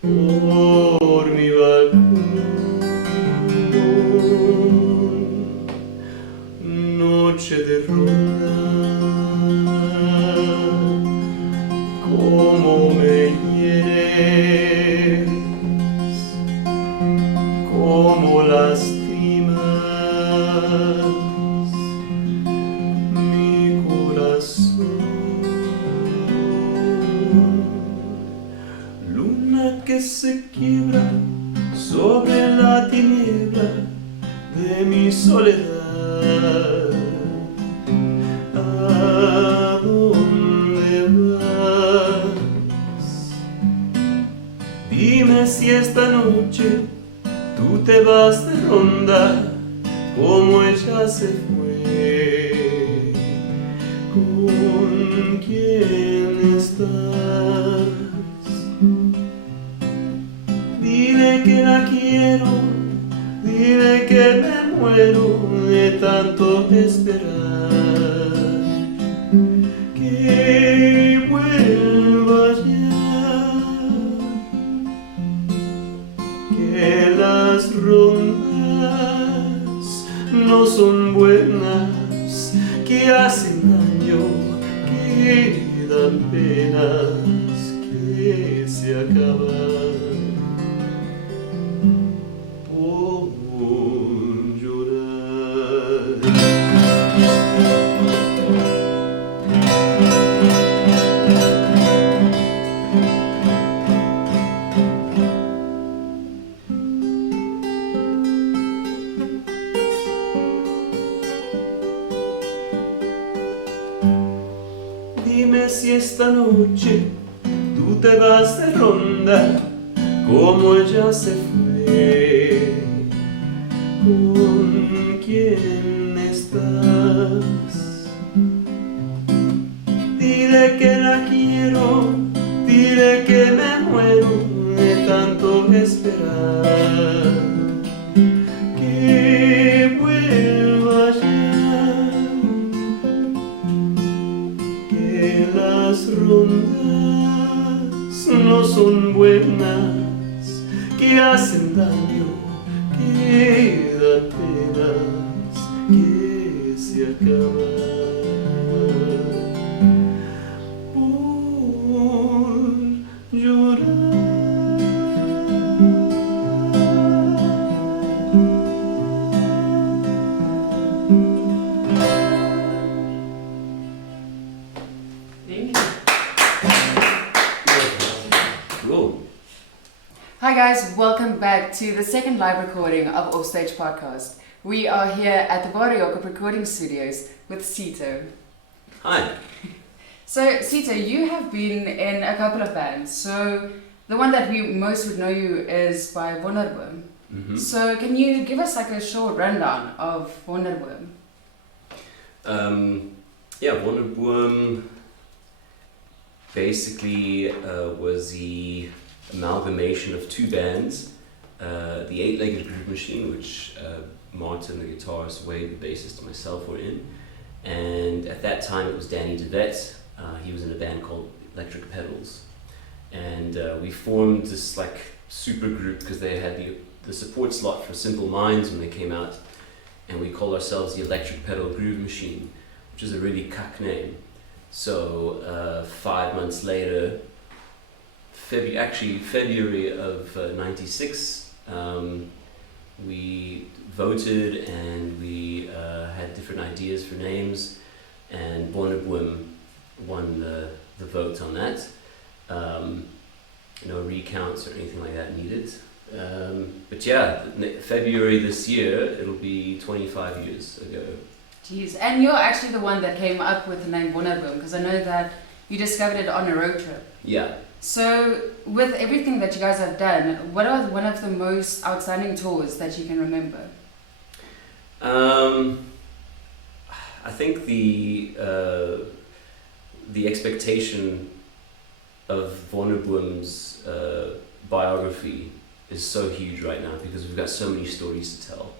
por mi balcón. Noche de ronda, cómo me hieres, cómo lastimas mi corazón. Luna que se quiebra sobre la tiniebla de mi soledad. ¿A dónde vas? Dime si esta noche tú te vas de ronda como ella se fue. ¿Con quién estás? Dile que la quiero, dile que me muero de tanto esperar. Que vuelva ya, que las rondas no son buenas, que hacen daño, que dan penas, que se acaban por llorar. Dime si esta noche tú te vas de ronda como ella se fue. ¿Con quién estás? Dile que la quiero, dile que me muero de tanto esperar. Que vuelva ya, que las rondas no son buenas, que hacen daño, que dan penas, que se acaban por llorar. Hi guys, welcome back to the second live recording of Offstage Podcast. We are here at the Ware recording studios with Cito. Hi. So Cito, you have been in a couple of bands. So the one that we most would know you is by Wonderboom. Mm-hmm. So can you give us like a short rundown of Wonderboom? Wonderboom basically was the amalgamation of two bands, the Eight-Legged Groove Machine, which Martin, the guitarist, Wade, the bassist, and myself were in. And at that time it was Danny DeVette. He was in a band called Electric Pedals. And we formed this like super group because they had the support slot for Simple Minds when they came out. And we called ourselves the Electric Pedal Groove Machine, which is a really cuck name. So 5 months later, February of '96, we voted and we had different ideas for names, and Wonderboom won the vote on that. No recounts or anything like that needed. But yeah, February this year, it'll be 25 years ago. Jeez, and you're actually the one that came up with the name Wonderboom, because I know that you discovered it on a road trip. Yeah. So, with everything that you guys have done, what are one of the most outstanding tours that you can remember? I think the expectation of Wonderboom's biography is so huge right now because we've got so many stories to tell,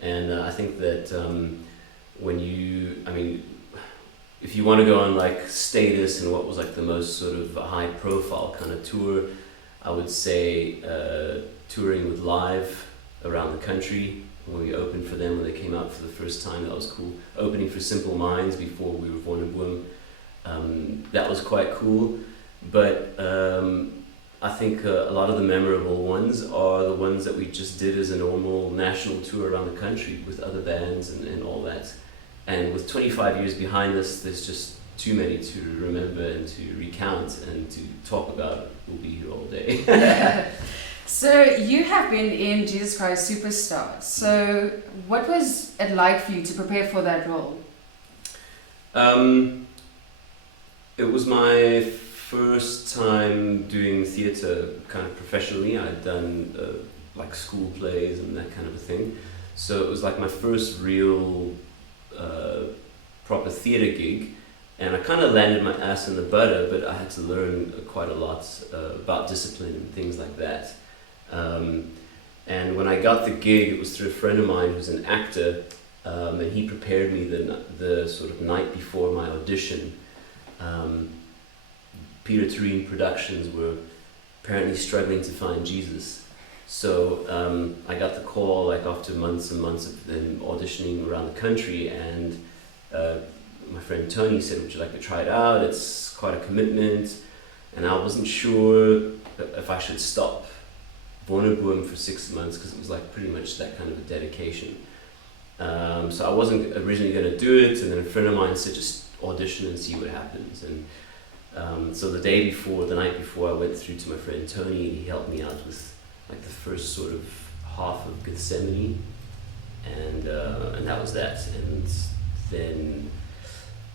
and I think that if you want to go on like status and what was like the most sort of high profile kind of tour, I would say touring with Live around the country. When we opened for them, when they came out for the first time, that was cool. Opening for Simple Minds before we were Wonderboom, that was quite cool. But I think a lot of the memorable ones are the ones that we just did as a normal national tour around the country with other bands and all that. And with 25 years behind us, there's just too many to remember and to recount and to talk about. We'll be here all day. So you have been in Jesus Christ Superstar. So what was it like for you to prepare for that role? It was my first time doing theatre kind of professionally. I'd done like school plays and that kind of a thing. So it was like my first real proper theatre gig. And I kind of landed my ass in the butter, but I had to learn quite a lot about discipline and things like that. And when I got the gig, it was through a friend of mine who's an actor, and he prepared me the sort of night before my audition. Peter Turine Productions were apparently struggling to find Jesus. So I got the call like after months and months of them auditioning around the country, and my friend Tony said, would you like to try it out? It's quite a commitment. And I wasn't sure if I should stop Wonderboom for 6 months, because it was like pretty much that kind of a dedication. So I wasn't originally going to do it, and then a friend of mine said just audition and see what happens. And so the night before, I went through to my friend Tony, and he helped me out with like the first sort of half of Gethsemane, and that was that. And then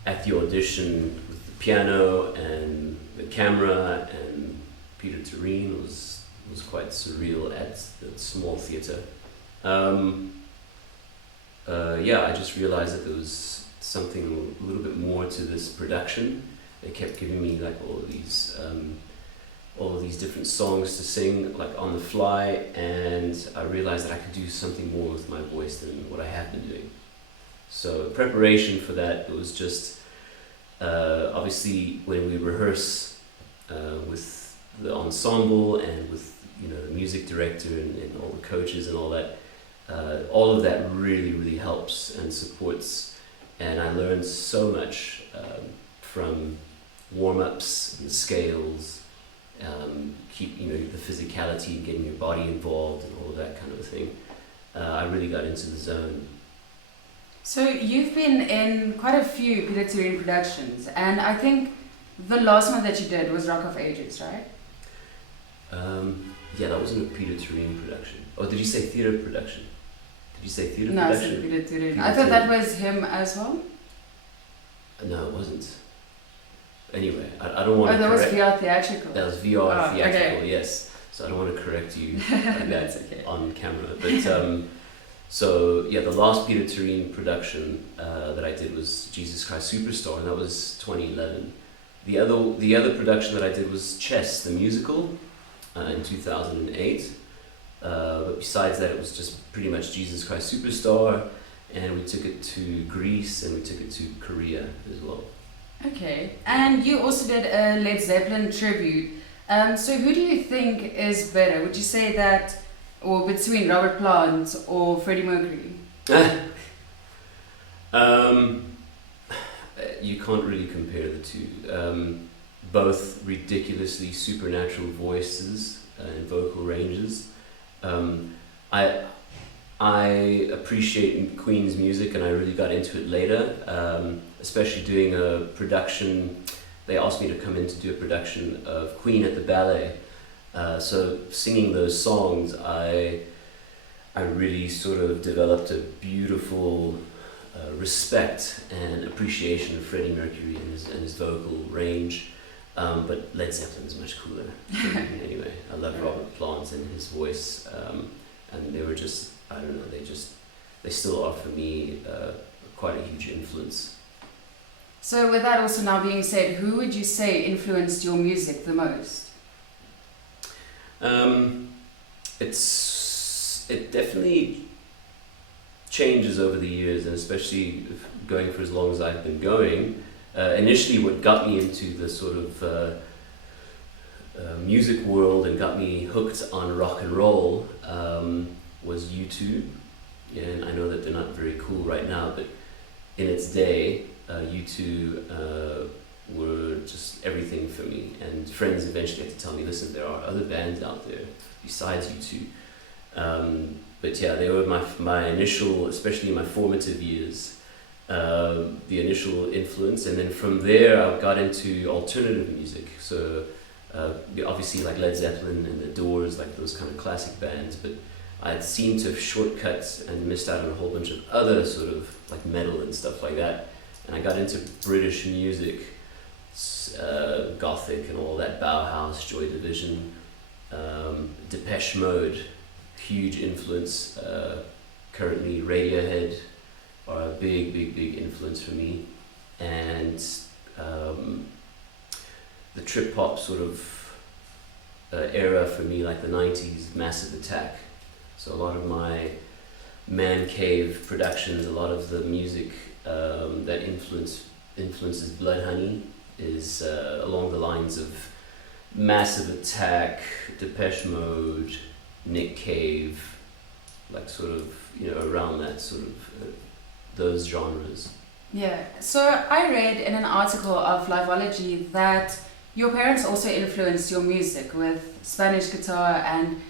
at the audition with the piano and the camera and Peter Turine was quite surreal at the small theatre. I just realized that there was something a little bit more to this production. They kept giving me like all of these different songs to sing like on the fly, and I realized that I could do something more with my voice than what I had been doing. So preparation for that, it was just obviously when we rehearse with the ensemble and with the music director and all the coaches and all that, all of that really helps and supports. And I learned so much from warm-ups and scales, the physicality, getting your body involved and all of that kind of a thing. I really got into the zone. So you've been in quite a few Peter Turine productions, and I think the last one that you did was Rock of Ages, right? Yeah, that wasn't a Peter Turine production. Oh, did you say theatre production? Did you say theatre no, production? No, I said Peter Turine. Peter I thought Turine. that was him as well. No, it wasn't. Anyway, I don't want to that was correct... VR theatrical. That was VR theatrical, okay. Yes. So I don't want to correct you like That's that okay. on camera. But so yeah, the last Peter Turine production that I did was Jesus Christ Superstar, and that was 2011. The other production that I did was Chess, the musical, in 2008. But besides that, it was just pretty much Jesus Christ Superstar, and we took it to Greece and we took it to Korea as well. Okay, and you also did a Led Zeppelin tribute. So who do you think is better? Would you say that, or between Robert Plant or Freddie Mercury? You can't really compare the two. Both ridiculously supernatural voices and vocal ranges. I appreciate Queen's music, and I really got into it later, especially doing a production. They asked me to come in to do a production of Queen at the ballet. So singing those songs, I really sort of developed a beautiful respect and appreciation of Freddie Mercury and his vocal range. But Led Zeppelin is much cooler. Anyway, I love Robert Plant and his voice, and they were just, I don't know, they still are for me quite a huge influence. So with that also now being said, who would you say influenced your music the most? It definitely changes over the years, and especially going for as long as I've been going. Initially, what got me into the sort of music world and got me hooked on rock and roll was U2. Yeah, and I know that they're not very cool right now, but in its day, U2 were just everything for me. And friends eventually had to tell me, listen, there are other bands out there besides U2. But yeah, they were my initial, especially in my formative years, the initial influence. And then from there, I got into alternative music. So obviously like Led Zeppelin and The Doors, like those kind of classic bands. But I'd seemed to have shortcuts and missed out on a whole bunch of other sort of like metal and stuff like that. And I got into British music, Gothic and all that, Bauhaus, Joy Division, Depeche Mode, huge influence. Currently Radiohead are a big influence for me. And the trip hop sort of era for me, like the 90s, Massive Attack. So a lot of my man cave productions, a lot of the music that influences Bloodhoney is along the lines of Massive Attack, Depeche Mode, Nick Cave, like sort of, you know, around that sort of those genres. Yeah, so I read in an article of Liveology that your parents also influenced your music with Spanish guitar and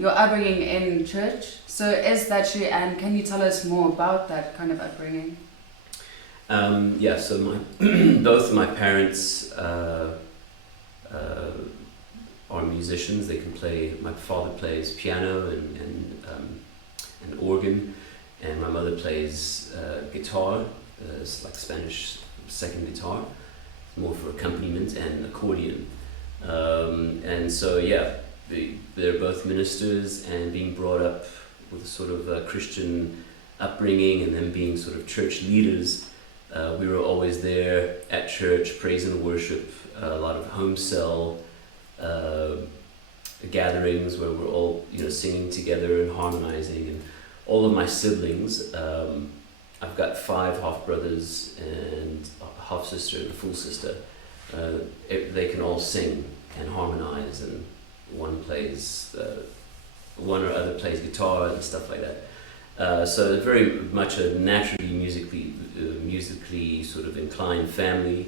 your upbringing in church. So is that true, and can you tell us more about that kind of upbringing? Yeah, so my both of my parents are musicians. They can play. My father plays piano and organ, and my mother plays guitar. It's like Spanish second guitar, more for accompaniment, and accordion. And so yeah, they're both ministers, and being brought up with a sort of a Christian upbringing, and then being sort of church leaders. We were always there at church, praise and worship, a lot of home cell gatherings where we're all, you know, singing together and harmonizing. And all of my siblings, I've got 5 half brothers and a half sister and a full sister. They can all sing and harmonize, and one or other plays guitar and stuff like that. So very much a naturally musically sort of inclined family.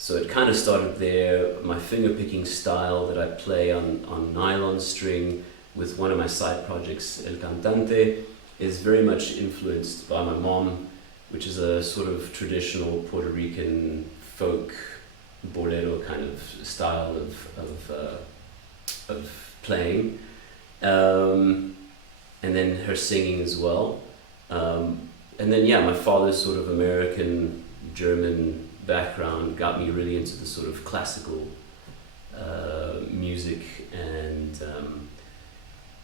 So it kind of started there. My finger picking style that I play on nylon string with one of my side projects, El Cantante, is very much influenced by my mom, which is a sort of traditional Puerto Rican folk bolero kind of style of playing. And then her singing as well. And then yeah, my father's sort of American, German background got me really into the sort of classical music, and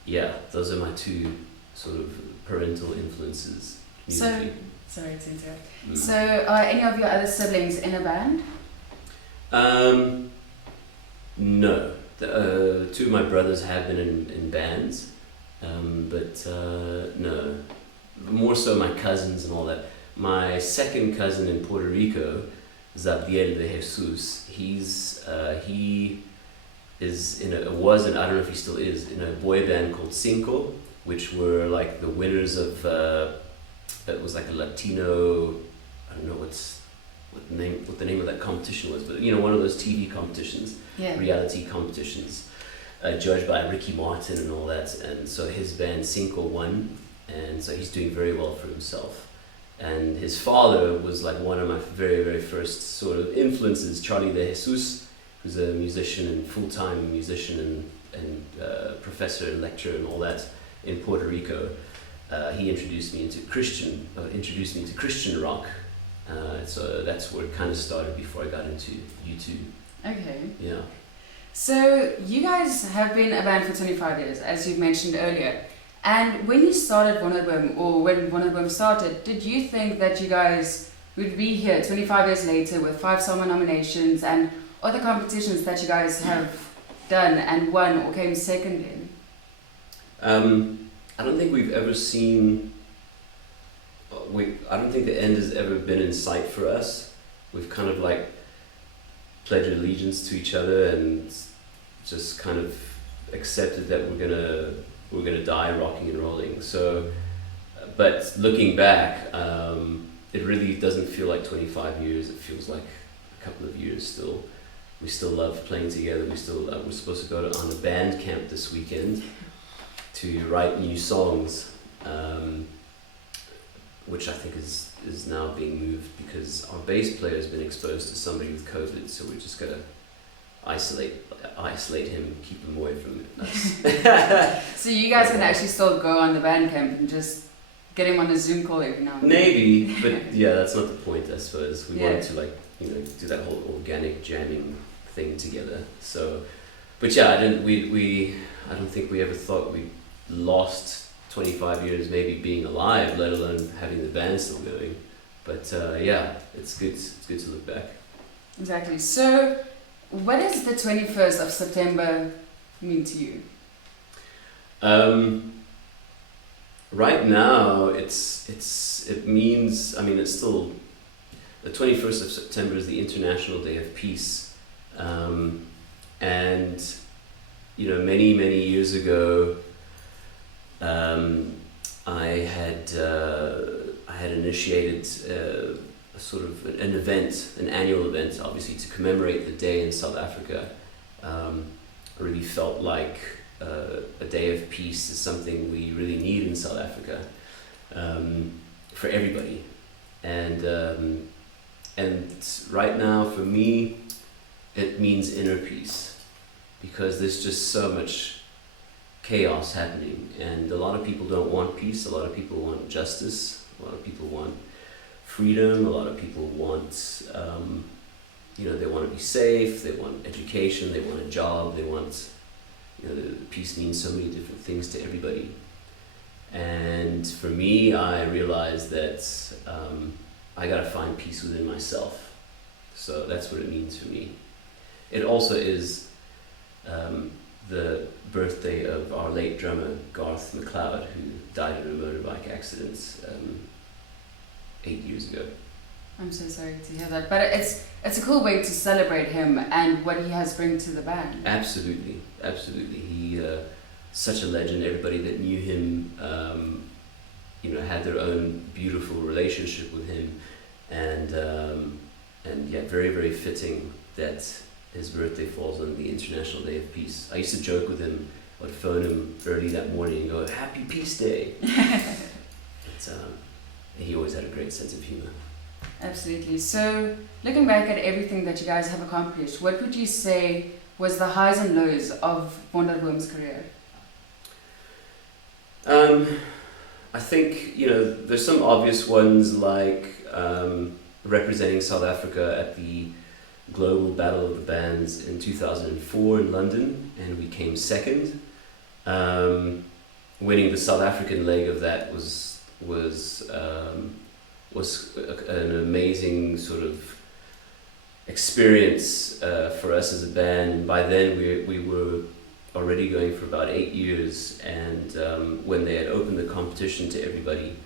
yeah, those are my 2 sort of parental influences musically. So, sorry to interrupt. So are any of your other siblings in a band? No. 2 of my brothers have been in bands, but no. More so my cousins and all that. My second cousin in Puerto Rico, Zabdiel de Jesus, he is was, and I don't know if he still is, in a boy band called Cinco, which were like the winners of it was like a Latino, I don't know what the name of that competition was, but you know, one of those TV competitions, yeah, reality competitions, judged by Ricky Martin and all that. And so his band Cinco won, and so he's doing very well for himself. And his father was like one of my very first sort of influences, Charlie de Jesus, who's a musician and full-time musician and professor and lecturer and all that in Puerto Rico. He introduced me to Christian rock. So that's where it kind of started before I got into U2. Okay. Yeah. So you guys have been a band for 25 years, as you mentioned earlier. And when you started Wonderboom, or when Wonderboom started, did you think that you guys would be here 25 years later with 5 summer nominations and other competitions that you guys have done and won or came second in? I don't think we've ever seen... I don't think the end has ever been in sight for us. We've kind of like pledged allegiance to each other and just kind of accepted that we're gonna die rocking and rolling. So, but looking back, it really doesn't feel like 25 years. It feels like a couple of years still. We still love playing together. We're supposed to go on a band camp this weekend to write new songs, which I think is now being moved because our bass player has been exposed to somebody with COVID, so we're just gonna isolate him, keep him away from us. So you guys can actually still go on the band camp and just get him on a Zoom call every now and then. Maybe, but yeah, that's not the point, I suppose. We wanted to do that whole organic jamming thing together. So, but yeah, I don't think we ever thought we lost 25 years maybe being alive, let alone having the band still going. But yeah, it's good to look back. Exactly. So, what does the 21st of September mean to you? Right now, it means, I mean, it's still, the 21st of September is the International Day of Peace. And, many, many years ago, I had initiated a sort of an event, an annual event, obviously, to commemorate the day in South Africa. I really felt like a day of peace is something we really need in South Africa, for everybody. And right now, for me, it means inner peace, because there's just so much chaos happening, and a lot of people don't want peace. A lot of people want justice. A lot of people want freedom. A lot of people want, they want to be safe. They want education. They want a job. They want, peace means so many different things to everybody. And for me, I realized that I gotta find peace within myself. So that's what it means for me. It also is the birthday of our late drummer, Garth McLeod, who died in a motorbike accident 8 years ago. I'm so sorry to hear that, but it's a cool way to celebrate him and what he has bring to the band. Absolutely. He such a legend. Everybody that knew him, had their own beautiful relationship with him, and yeah, very, very fitting that his birthday falls on the International Day of Peace. I used to joke with him. I would phone him early that morning and go, "Happy Peace Day." But, he always had a great sense of humor. Absolutely. So, looking back at everything that you guys have accomplished, what would you say was the highs and lows of Wonderboom's career? I think, there's some obvious ones, like representing South Africa at the Global Battle of the Bands in 2004 in London, and we came second. Winning the South African leg of that was an amazing sort of experience for us as a band. By then we were already going for about 8 years, and when they had opened the competition to everybody,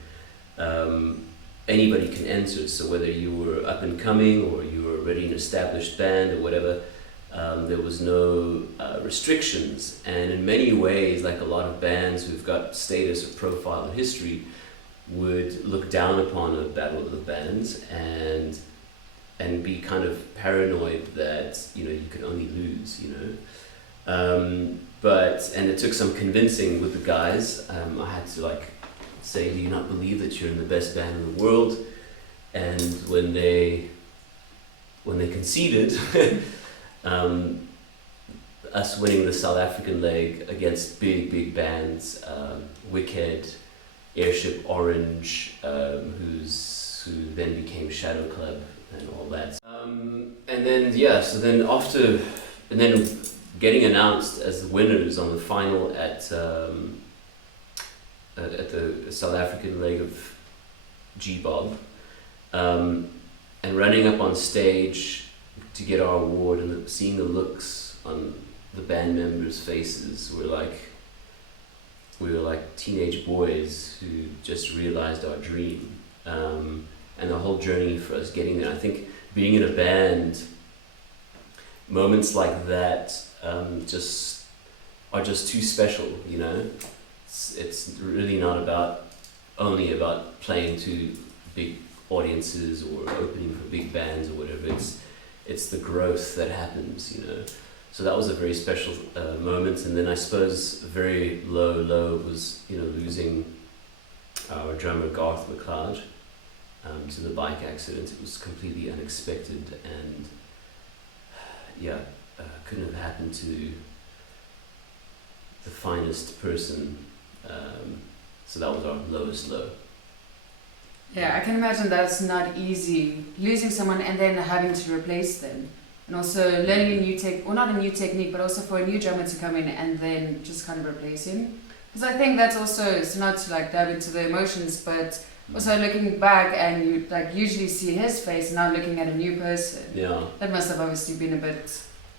anybody can enter. So whether you were up and coming or you were already an established band or whatever, there was no restrictions. And in many ways, like a lot of bands who've got status or profile or history, would look down upon a battle of the bands and be kind of paranoid that you can only lose. And it took some convincing with the guys. I had to say, "Do you not believe that you're in the best band in the world?" And when they conceded, us winning the South African leg against big bands, Wicked, Airship Orange, who then became Shadow Club and all that. And then getting announced as the winners on the final at the South African leg of G-Bob, and running up on stage to get our award, and seeing the looks on the band members' faces, we were like teenage boys who just realized our dream. And the whole journey for us getting there, I think being in a band moments like that just are just too special, you know. It's really not only about playing to big audiences or opening for big bands or whatever. It's the growth that happens, you know. So that was a very special moment. And then I suppose a very low was, you know, losing our drummer Garth McLeod to the bike accident. It was completely unexpected, and couldn't have happened to the finest person. So that was our lowest low. Yeah, I can imagine that's not easy, losing someone and then having to replace them. And also learning a new not a new technique, but also for a new drummer to come in and then just kind of replace him. Because I think that's also, it's not to like dive into the emotions, but also looking back and you like usually see his face and now looking at a new person. Yeah. That must have obviously been a bit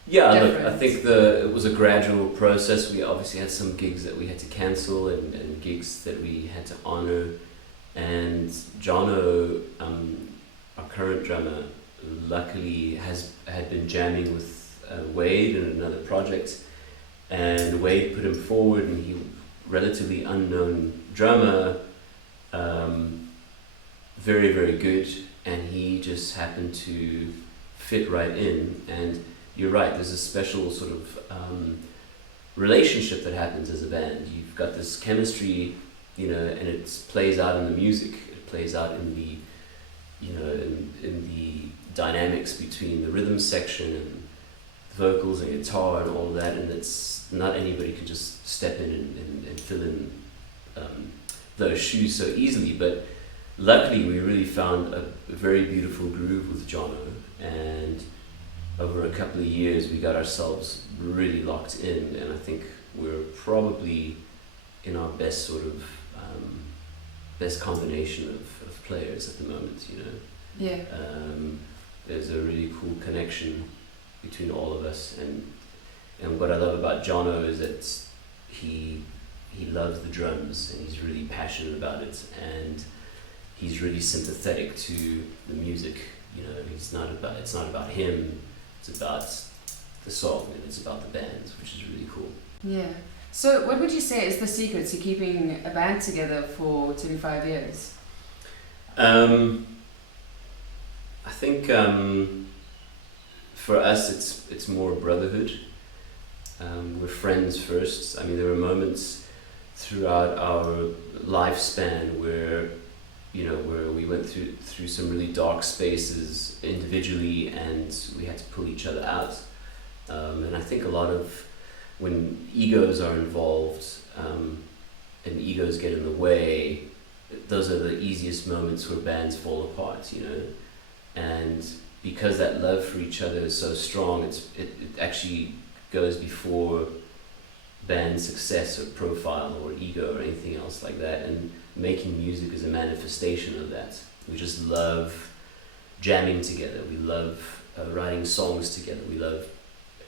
different. Look, I think it was a gradual process. We obviously had some gigs that we had to cancel and gigs that we had to honor. And Jono, our current drummer, luckily had been jamming with Wade in another project, and Wade put him forward, and he, relatively unknown drummer, very, very good, and he just happened to fit right in. And you're right, there's a special sort of relationship that happens as a band. You've got this chemistry, you know, and it plays out in the music. It plays out in the, you know, in the dynamics between the rhythm section and vocals and guitar and all of that. And it's not anybody can just step in and fill in those shoes so easily. But luckily, we really found a very beautiful groove with Jono, and over a couple of years, we got ourselves really locked in. And I think we're probably in our best sort of best combination of players at the moment, you know. Yeah. There's a really cool connection between all of us, and what I love about Jono is that he loves the drums, and he's really passionate about it, and he's really sympathetic to the music, you know. It's not about him, it's about the song, and it's about the band, which is really cool. Yeah. So what would you say is the secret to keeping a band together for 25 years? I think for us it's more brotherhood. We're friends first. I mean, there were moments throughout our lifespan where, you know, where we went through some really dark spaces individually, and we had to pull each other out. And I think a lot of when egos are involved and egos get in the way, those are the easiest moments where bands fall apart, you know. And because that love for each other is so strong, it actually goes before band success or profile or ego or anything else like that. And making music is a manifestation of that. We just love jamming together. We love writing songs together. We love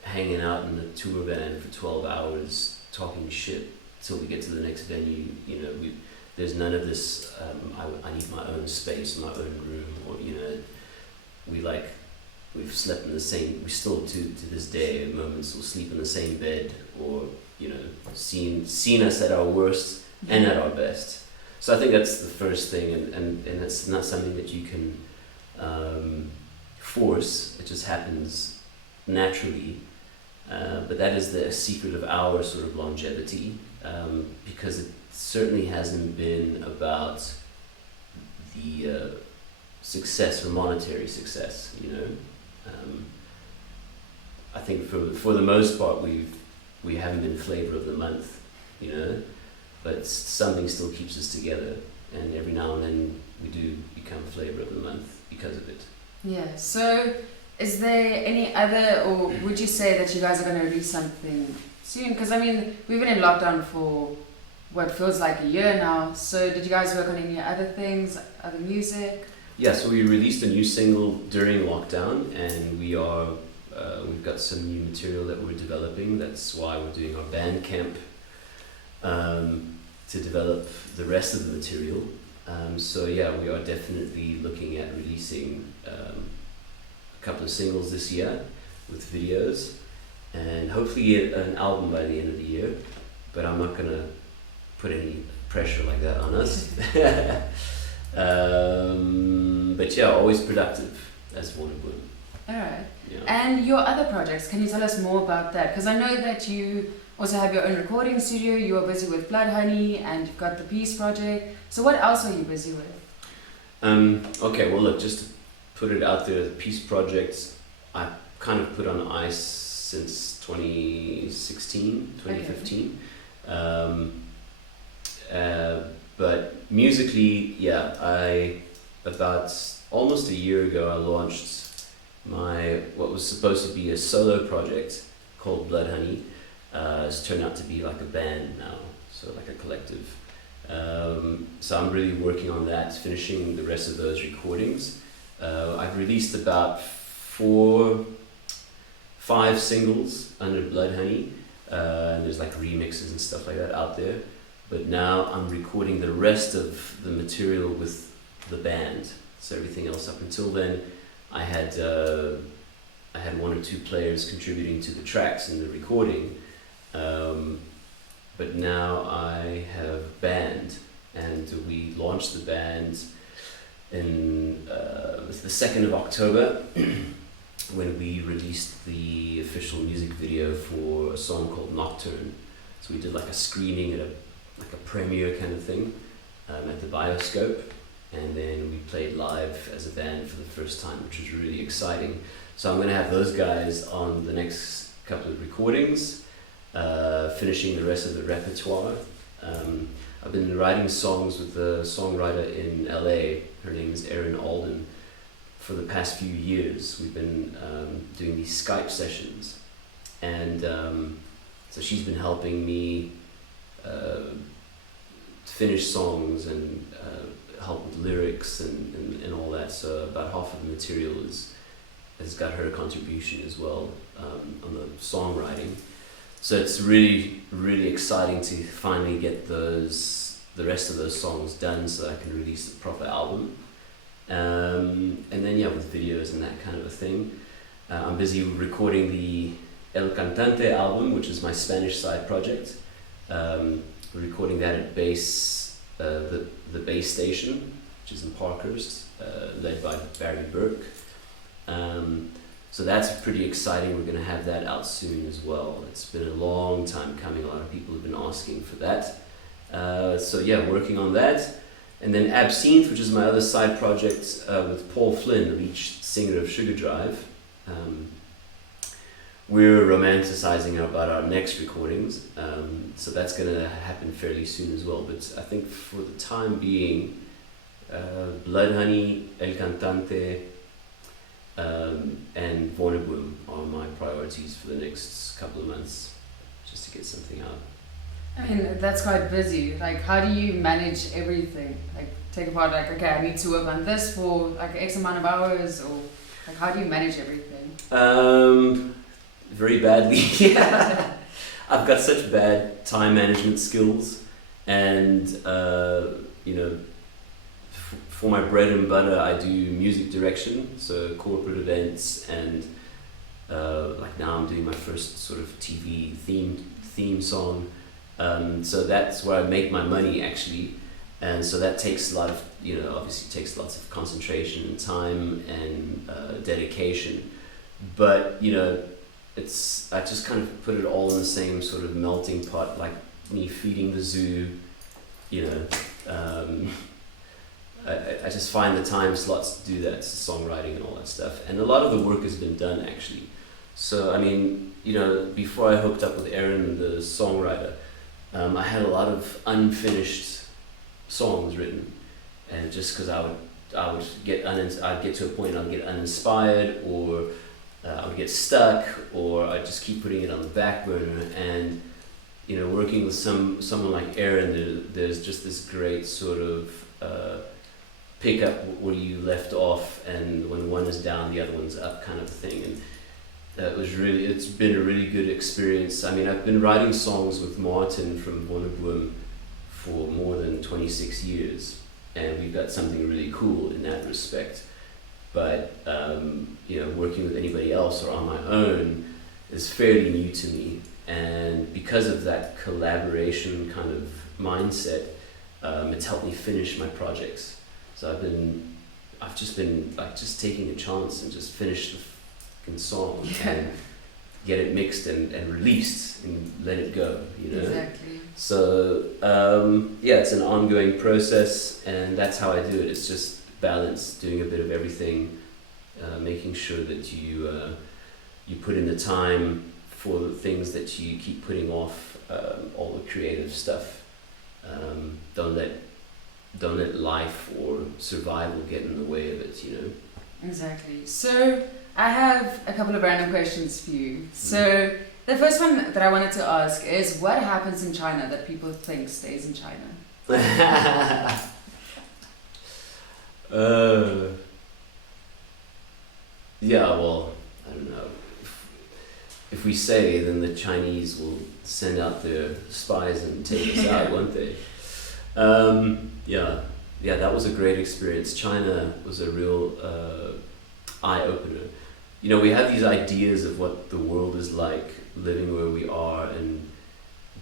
hanging out in the tour van for 12 hours talking shit till we get to the next venue. You know, there's none of this I need my own space, my own room, or, you know, we've slept in the same, we still to this day at moments will sleep in the same bed, or, you know, seen us at our worst and at our best. So I think that's the first thing, and it's not something that you can force. It just happens naturally. But that is the secret of our sort of longevity, because it certainly hasn't been about the success or monetary success, you know. I think for the most part we haven't been flavor of the month, you know, but something still keeps us together, and every now and then we do become flavor of the month because of it. Yeah, so is there any other, or would you say that you guys are going to release something soon? Because I mean, we've been in lockdown for what feels like a year now, so did you guys work on any other things, other music? Yeah, so we released a new single during lockdown, and we've got some new material that we're developing. That's why we're doing our band camp to develop the rest of the material. So yeah, we are definitely looking at releasing a couple of singles this year. with videos, and hopefully get an album by the end of the year. But I'm not gonna put any pressure like that on us. But yeah, always productive as Wonderboom. Alright. Yeah. And your other projects, can you tell us more about that? Because I know that you also have your own recording studio, you are busy with Blood Honey, and you've got the Peace Project. So what else are you busy with? Okay, well look, just to put it out there, the Peace Project, I kind of put on ice since 2016, 2015. But musically, yeah, about almost a year ago, I launched what was supposed to be a solo project called Blood Honey. It's turned out to be like a band now, so like a collective. So I'm really working on that, finishing the rest of those recordings. I've released about 5 singles under Blood Honey, and there's like remixes and stuff like that out there. But now I'm recording the rest of the material with the band. So everything else up until then, I had 1 or 2 players contributing to the tracks in the recording. But now I have band, and we launched the band in the 2nd of October when we released the official music video for a song called Nocturne. So we did like a screening at a premiere kind of thing at the Bioscope, and then we played live as a band for the first time, which was really exciting. So I'm going to have those guys on the next couple of recordings, finishing the rest of the repertoire. I've been writing songs with a songwriter in LA. Her name is Erin Alden. For the past few years, we've been doing these Skype sessions, and so she's been helping me finish songs and help with lyrics and all that. So about half of the material has got her contribution as well on the songwriting. So it's really, really exciting to finally get the rest of those songs done so I can release a proper album. And then yeah, with videos and that kind of a thing. I'm busy recording the El Cantante album, which is my Spanish side project. We're recording that at Bass, the Bass Station, which is in Parkhurst, led by Barry Burke. So that's pretty exciting. We're going to have that out soon as well. It's been a long time coming. A lot of people have been asking for that. So yeah, working on that. And then Absinthe, which is my other side project with Paul Flynn, the lead singer of Sugar Drive. We're romanticizing about our next recordings, so that's going to happen fairly soon as well. But I think for the time being, Blood Honey, El Cantante, and Wonderboom are my priorities for the next couple of months, just to get something out. I mean, that's quite busy. Like, how do you manage everything? Like, take apart, like, okay, I need to work on this for like X amount of hours, or like, how do you manage everything? Very badly. Yeah. I've got such bad time management skills, and for my bread and butter, I do music direction, so corporate events, and like now I'm doing my first sort of TV theme song. So that's where I make my money actually, and so that takes a lot of, obviously takes lots of concentration and time and dedication, but I just kind of put it all in the same sort of melting pot, like me feeding the zoo, I just find the time slots to do that, songwriting and all that stuff, and a lot of the work has been done actually. So I mean, before I hooked up with Erin, the songwriter, I had a lot of unfinished songs written, and just because I'd get to a point I'd get uninspired, or I would get stuck, or I'd just keep putting it on the back burner. And working with someone like Erin, there's just this great sort of pick up where you left off, and when one is down, the other one's up, kind of thing. And it's been a really good experience. I mean, I've been writing songs with Martin from Wonderboom for more than 26 years, and we've got something really cool in that respect. but working with anybody else or on my own is fairly new to me. And because of that collaboration kind of mindset, it's helped me finish my projects. So I've just been like just taking a chance and just finish the fucking song and get it mixed and released and let it go, Exactly. So it's an ongoing process, and that's how I do it. It's just balance, doing a bit of everything, making sure that you put in the time for the things that you keep putting off, all the creative stuff. Don't let life or survival get in the way of it, Exactly. So I have a couple of random questions for you. So the first one that I wanted to ask is, what happens in China that people think stays in China? Well, I don't know. If we say, then the Chinese will send out their spies and take us out, won't they? That was a great experience. China was a real eye-opener. We have these ideas of what the world is like, living where we are and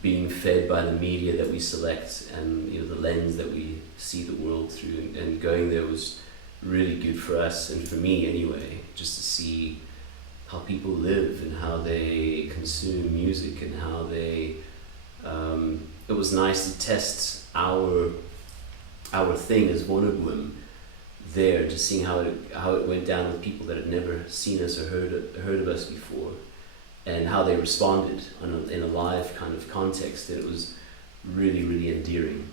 being fed by the media that we select, and the lens that we see the world through. And going there was really good for us, and for me anyway, just to see how people live and how they consume music and how they it was nice to test our thing as Wonderboom there, just seeing how it went down with people that had never seen us or heard of us before, and how they responded in a live kind of context. It was really, really endearing.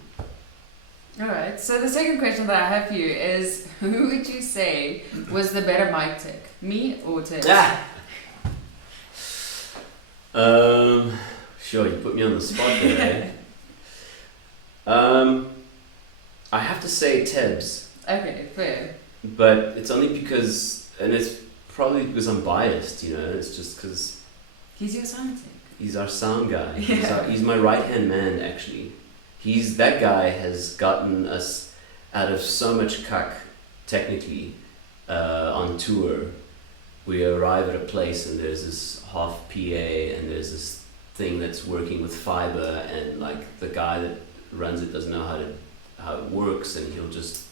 Alright, so the second question that I have for you is, who would you say was the better mic tech, me or Tibbs? Sure, you put me on the spot there, I have to say Tibbs. Okay, fair. But it's only because, and it's probably because I'm biased, it's just because... He's your sound tech. He's our sound guy. Yeah. He's my right-hand man, actually. That guy has gotten us out of so much cuck, technically, on tour. We arrive at a place and there's this half PA and there's this thing that's working with fiber, and like the guy that runs it doesn't know how it works, and he'll just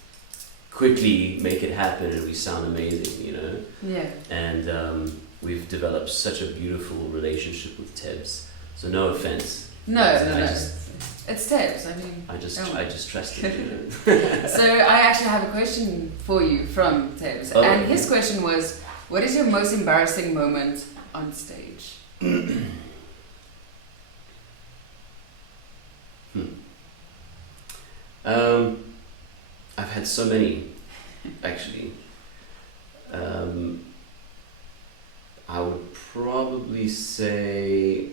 quickly make it happen and we sound amazing, Yeah. And we've developed such a beautiful relationship with Tibbs. So no offense. No. It's Tibbs. I just trust him. So I actually have a question for you from Tibbs, and his question was, what is your most embarrassing moment on stage? I've had so many, actually. I would probably say,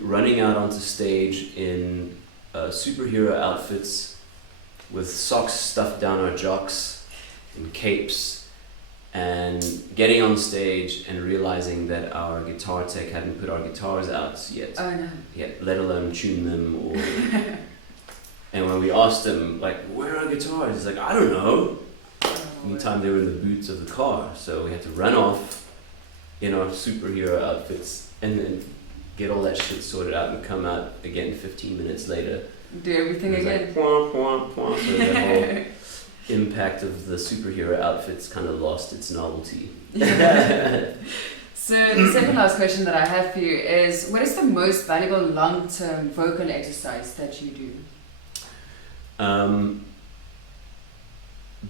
running out onto stage in superhero outfits with socks stuffed down our jocks and capes, and getting on stage and realizing that our guitar tech hadn't put our guitars out yet. Oh no. Yet, let alone tune them or... And when we asked him, like, where are our guitars? He's like, I don't know. Meantime, they were in the boots of the car, so we had to run off in our superhero outfits and then get all that shit sorted out and come out again 15 minutes later. Do everything again. Like, pwah, pwah, pwah. So the whole impact of the superhero outfits kind of lost its novelty. So the second last question that I have for you is, what is the most valuable long-term vocal exercise that you do?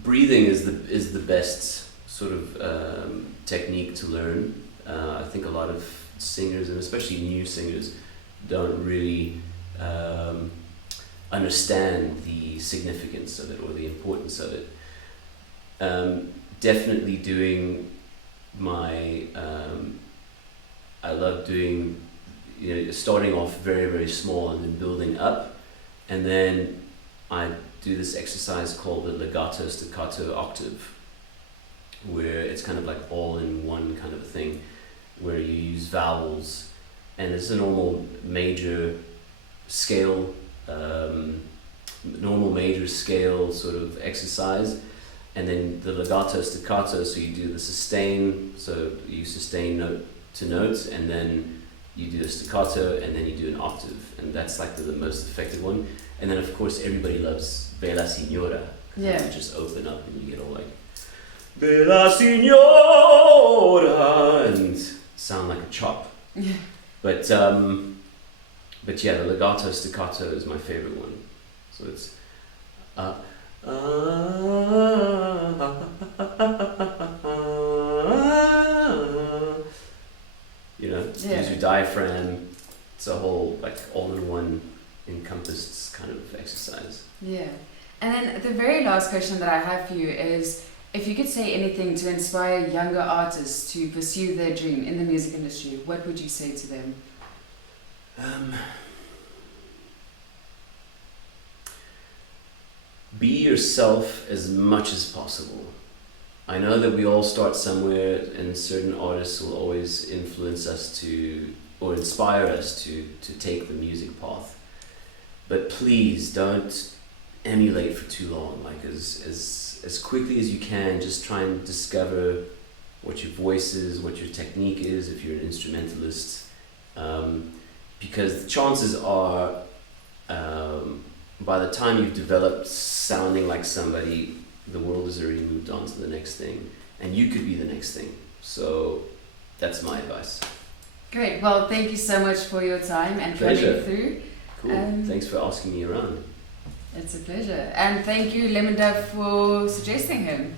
Breathing is the best sort of technique to learn. I think a lot of singers, and especially new singers, don't really understand the significance of it or the importance of it. Definitely doing my... I love doing, starting off very, very small and then building up, and then I do this exercise called the legato staccato octave, where it's kind of like all in one kind of a thing, where you use vowels, and it's a normal major scale normal major scale sort of exercise, and then the legato staccato. So you do the sustain, so you sustain note to note, and then you do a staccato, and then you do an octave, and that's like the most effective one. And then of course everybody loves Bella Signora. Yeah. You just open up and you get all like Bella Signora and sound like a chop. Yeah. But yeah, the legato staccato is my favorite one. So it's you know, Yeah. use your diaphragm. It's a whole like all-in-one encompassed kind of exercise. Yeah. And then the very last question that I have for you is, if you could say anything to inspire younger artists to pursue their dream in the music industry, what would you say to them? Be yourself as much as possible. I know that we all start somewhere, and certain artists will always influence us to, or inspire us to take the music path. But please don't emulate for too long. Like as quickly as you can, just try and discover what your voice is, what your technique is, if you're an instrumentalist. Because the chances are, by the time you've developed sounding like somebody, the world has already moved on to the next thing, and you could be the next thing. So that's my advice. Great. Well, thank you so much for your time and Pleasure. coming through. Cool. Thanks for asking me around. It's a pleasure. And thank you, Lemon Dove, for suggesting him.